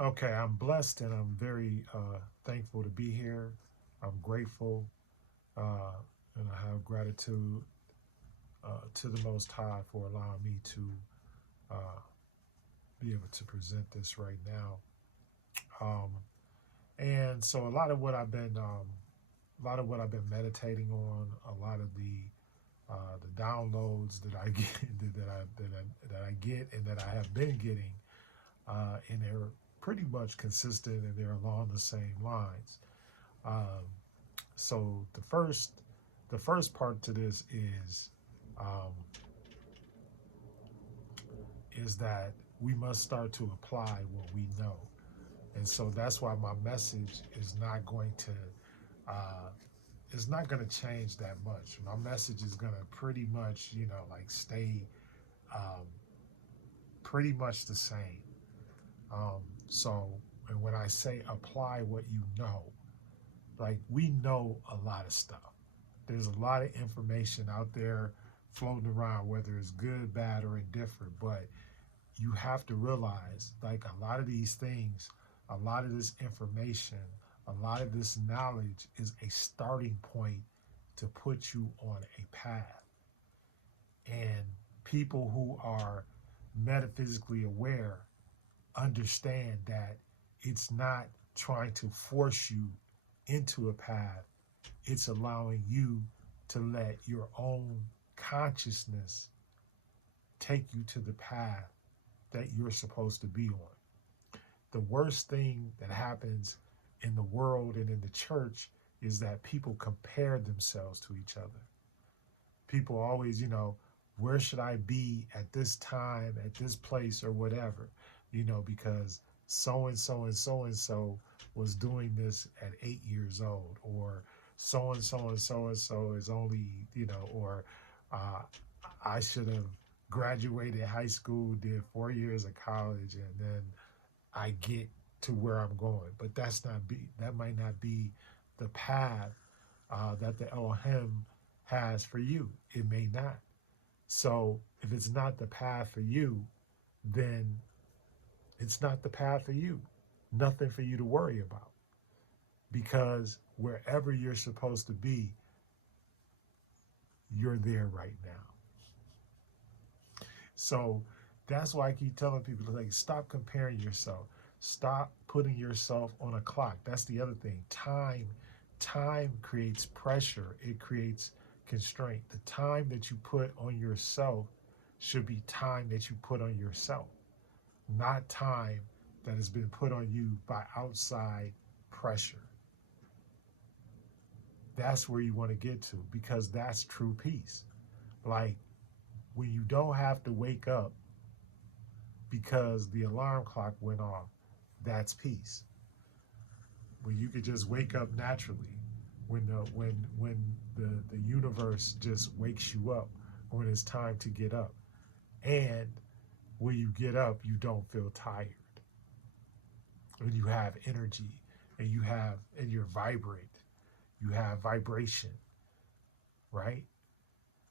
Okay, I'm blessed and I'm very thankful to be here. I'm grateful uh, and I have gratitude to the Most High for allowing me to uh, be able to present this right now. Um, and so a lot of what I've been meditating on, a lot of the downloads that I get that I get and that I have been getting, and they're pretty much consistent and they're along the same lines. Um, so the first part to this um, is that we must start to apply what we know, and so that's why my message is not going to uh, it's not going to change that much. My message is going to pretty much like stay um, pretty much the same. Um, so and when I say apply what you know, like we know a lot of stuff. There's a lot of information out there floating around, whether it's good, bad, or indifferent. But you have to realize, like a lot of these things, a lot of this information, a lot of this knowledge is a starting point to put you on a path. And people who are metaphysically aware understand that it's not trying to force you into a path, it's allowing you to let your own consciousness take you to the path that you're supposed to be on. The worst thing that happens in the world and in the church is that people compare themselves to each other. People always, where should I be at this time, at this place, or whatever, because so and so and so and so was doing this at 8 years old, or so and so and so and so is only, or uh, I should have graduated high school, did 4 years of college, and then I get to where I'm going. But that might not be the path that the Elohim has for you. It may not. So if it's not the path for you, then it's not the path for you. Nothing for you to worry about because wherever you're supposed to be, you're there right now. So that's why I keep telling people like stop comparing yourself. Stop putting yourself on a clock. That's the other thing. Time creates pressure. It creates constraint. The time that you put on yourself should be time that you put on yourself, not time that has been put on you by outside pressure. That's where you want to get to because that's true peace. Like when you don't have to wake up because the alarm clock went off, that's peace. When you could just wake up naturally, when the universe just wakes you up when it's time to get up, and when you get up, you don't feel tired, and you have energy, and you're vibrant, you have vibration, right?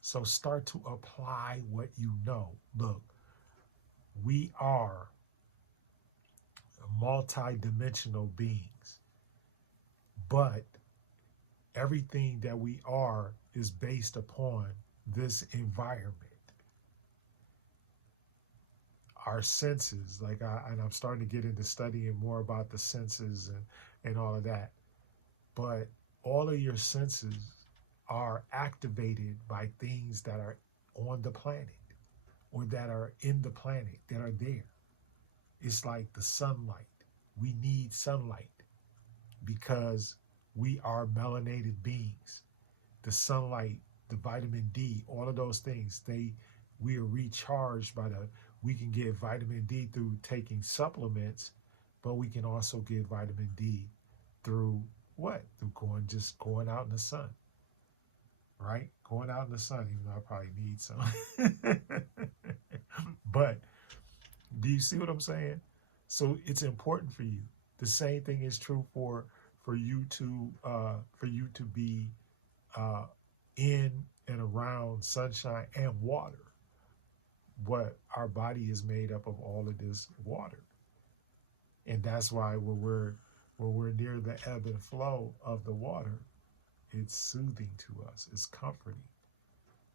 So start to apply what you know. Look, we are multi-dimensional beings, but everything that we are is based upon this environment. Our senses, and I'm starting to get into studying more about the senses and all of that. But all of your senses are activated by things that are on the planet or that are in the planet that are there. It's like the sunlight. We need sunlight because we are melanated beings. The sunlight, the vitamin D, all of those things, we are recharged we can get vitamin D through taking supplements, but we can also get vitamin D through what? Through going out in the sun, right? Going out in the sun, even though I probably need some. But do you see what I'm saying? So it's important for you. The same thing is true for you to be uh, in and around sunshine and water. What our body is made up of all of this water. And that's why when we're near the ebb and flow of the water, it's soothing to us, it's comforting.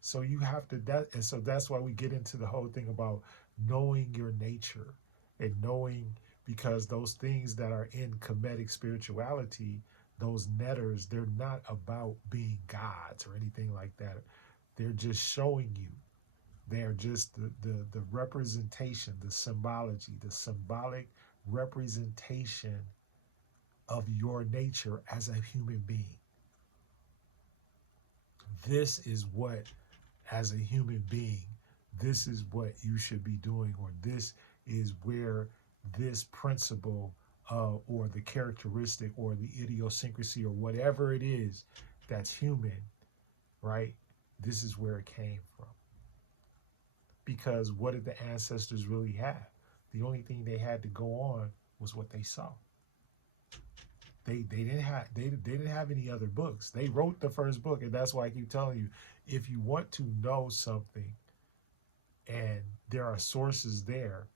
So you have to that, and so that's why we get into the whole thing about knowing your nature and knowing, because those things that are in comedic spirituality, those netters, they're not about being gods or anything like that. They're just showing you. They're just the representation, the symbology, the symbolic representation of your nature as a human being. This is what, as a human being, this is what you should be doing, or this is where this principle or the characteristic or the idiosyncrasy or whatever it is that's human, right? This is where it came from. Because what did the ancestors really have? The only thing they had to go on was what they saw. They didn't have any other books. They wrote the first book, and that's why I keep telling you, if you want to know something and there are sources there,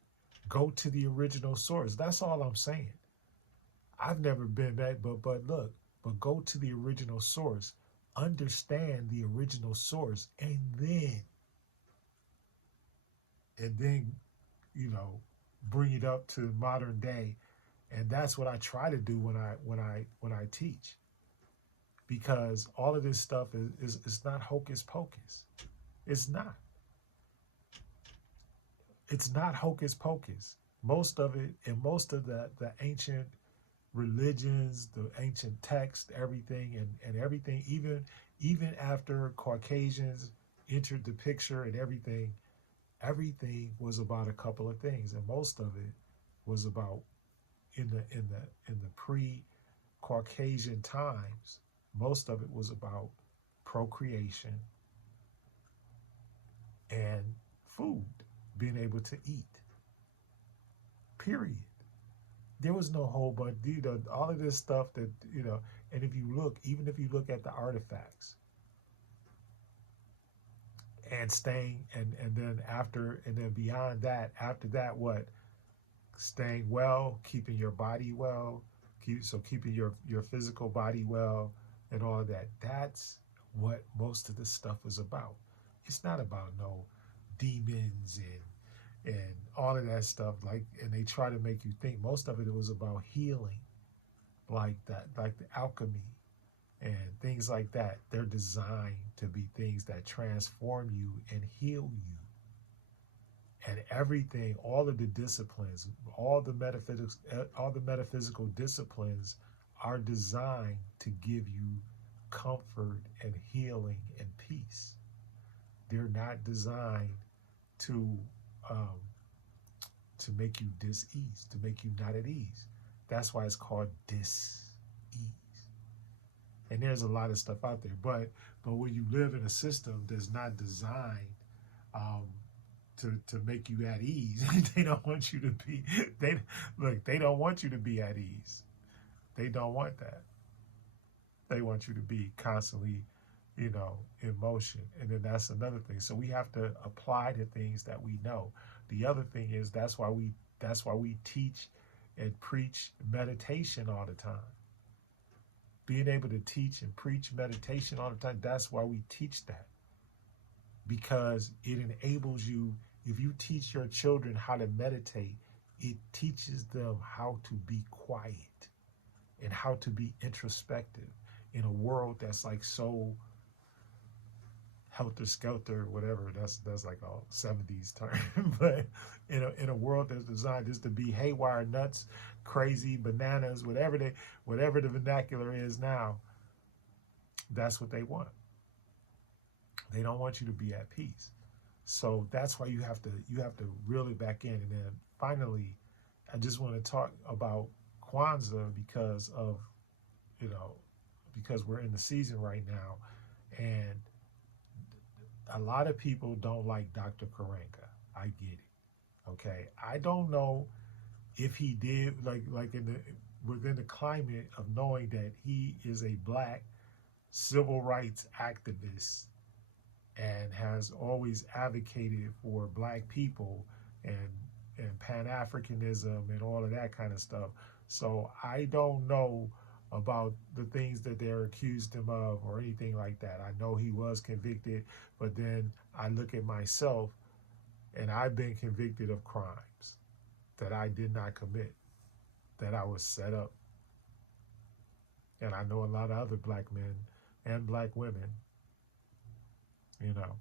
go to the original source. That's all I'm saying. I've never been back, but look, but go to the original source, understand the original source, and then bring it up to modern day. And that's what I try to do when I teach, because all of this stuff is it's not hocus pocus. It's not. It's not hocus pocus. Most of it, and most of the ancient religions, the ancient text, everything, and everything, even after Caucasians entered the picture and everything was about a couple of things, and most of it was about in the pre-Caucasian times. Most of it was about procreation and food, being able to eat. Period. There was no whole bunch, all of this stuff that, and if you look, even if you look at the artifacts, and staying, and then after, and then beyond that, after that, what? Staying well, keeping your body well, keeping your physical body well, and all of that. That's what most of this stuff is about. It's not about no demons and all of that stuff. Like, and they try to make you think most of it was about healing, like that, like the alchemy and things like that. They're designed to be things that transform you and heal you. And everything, all of the disciplines, all the metaphysical disciplines are designed to give you comfort and healing and peace. They're not designed to make you dis-ease, to make you not at ease. That's why it's called dis-ease. And there's a lot of stuff out there, but when you live in a system that's not designed to make you at ease, they don't want you to be. They don't want you to be at ease. They don't want that. They want you to be constantly, in motion. And then that's another thing. So we have to apply the things that we know. The other thing is that's why we teach and preach meditation all the time. Being able to teach and preach meditation all the time, that's why we teach that. Because it enables you, if you teach your children how to meditate, it teaches them how to be quiet and how to be introspective in a world that's like so helter-skelter, whatever, that's like a 70s term, but in a world that's designed just to be haywire, nuts, crazy, bananas, whatever the vernacular is now, that's what they want. They don't want you to be at peace. So that's why you have to reel it back in. And then finally, I just want to talk about Kwanzaa because we're in the season right now, and a lot of people don't like Dr. Karenga. I get it. Okay. I don't know if he did within the climate of knowing that he is a Black civil rights activist and has always advocated for Black people and and Pan-Africanism and all of that kind of stuff. So I don't know about the things that they're accused him of or anything like that. I know he was convicted, but then I look at myself and I've been convicted of crimes that I did not commit, that I was set up. And I know a lot of other black men and black women, you know,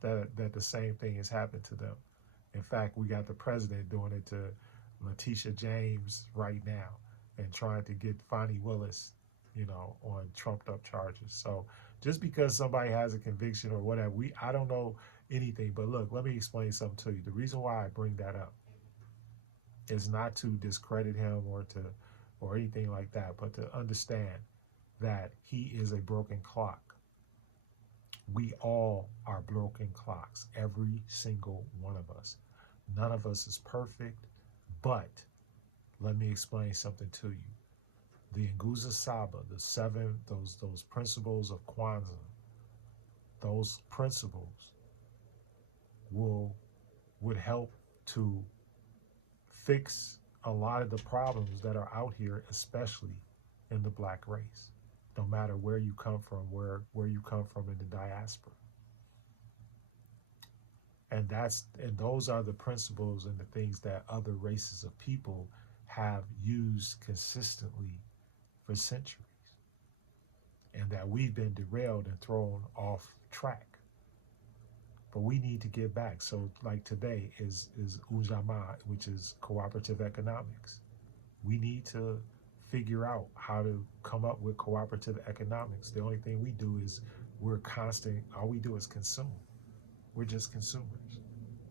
that the same thing has happened to them. In fact, we got the president doing it to Letitia James right now and trying to get Fonnie Willis, you know, on trumped up charges. So just because somebody has a conviction or whatever, I don't know anything. But look, let me explain something to you. The reason why I bring that up is not to discredit him or anything like that, but to understand that he is a broken clock. We all are broken clocks, every single one of us. None of us is perfect, but let me explain something to you. The Nguza Saba, the seven, those principles of Kwanzaa, those principles would help to fix a lot of the problems that are out here, especially in the black race. No matter where you come from, where you come from in the diaspora. And those are the principles and the things that other races of people have used consistently for centuries. And that we've been derailed and thrown off track. But we need to get back. So like today is Ujamaa, which is cooperative economics. We need to figure out how to come up with cooperative economics. The only thing we do is all we do is consume. We're just consumers.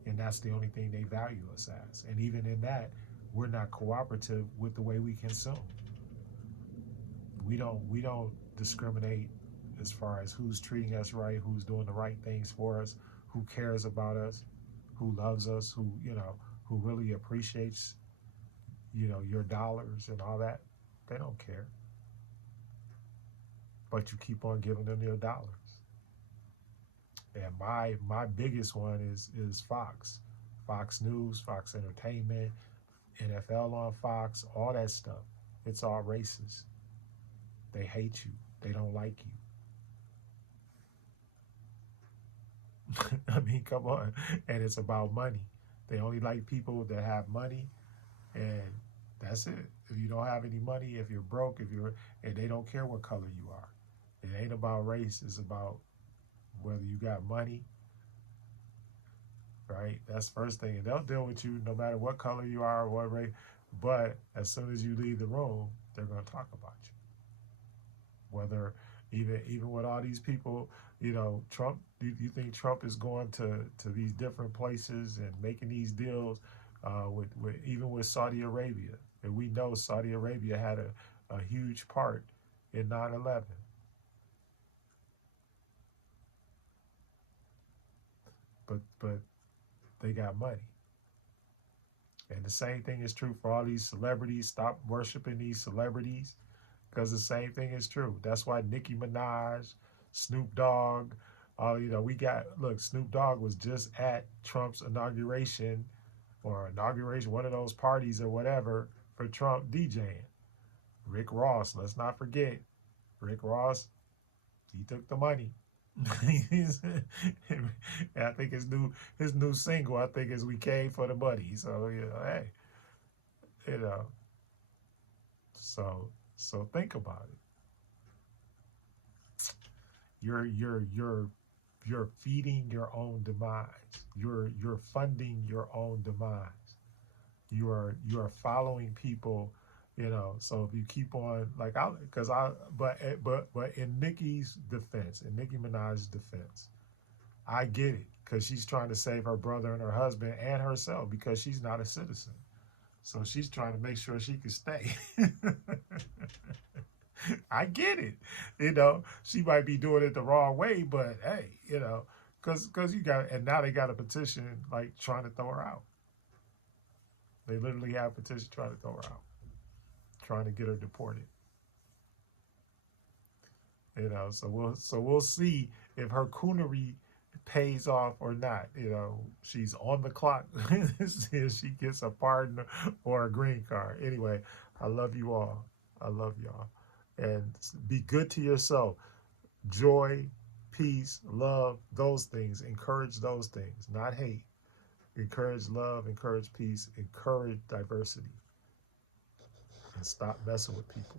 And that's the only thing they value us as. And even in that, we're not cooperative with the way we consume. We don't discriminate as far as who's treating us right, who's doing the right things for us, who cares about us, who loves us, who really appreciates, your dollars and all that. They don't care. But you keep on giving them your dollars. And my biggest one is Fox. Fox News, Fox Entertainment, NFL on Fox, all that stuff. It's all racist. They hate you. They don't like you. I mean, come on. And it's about money. They only like people that have money, and that's it. If you don't have any money, if you're broke, and they don't care what color you are. It ain't about race. It's about whether you got money, right? That's the first thing. And they'll deal with you no matter what color you are or what race. But as soon as you leave the room, they're going to talk about you. Whether even with all these people, Trump, you think Trump is going to these different places and making these deals even with Saudi Arabia? And we know Saudi Arabia had a huge part in 9/11. But they got money. And the same thing is true for all these celebrities. Stop worshiping these celebrities, because the same thing is true. That's why Nicki Minaj, Snoop Dogg, Snoop Dogg was just at Trump's inauguration, one of those parties or whatever for Trump DJing. Rick Ross, let's not forget, Rick Ross, he took the money. And I think his new single, I think, is "We Came for the Money." So hey, so think about it. You're feeding your own demise. You're funding your own demise. You are following people. So if you keep on but in Nicki's defense, in Nicki Minaj's defense, I get it, because she's trying to save her brother and her husband and herself, because she's not a citizen. So she's trying to make sure she can stay. I get it. She might be doing it the wrong way, but hey, because you got, and now they got a petition like trying to throw her out. They literally have a petition trying to throw her out, trying to get her deported. So we'll see if her coonery pays off or not. She's on the clock. She gets a pardon or a green card. Anyway, I love you all. I love y'all. And be good to yourself. Joy, peace, love, those things. Encourage those things, not hate. Encourage love, encourage peace, encourage diversity. And stop messing with people.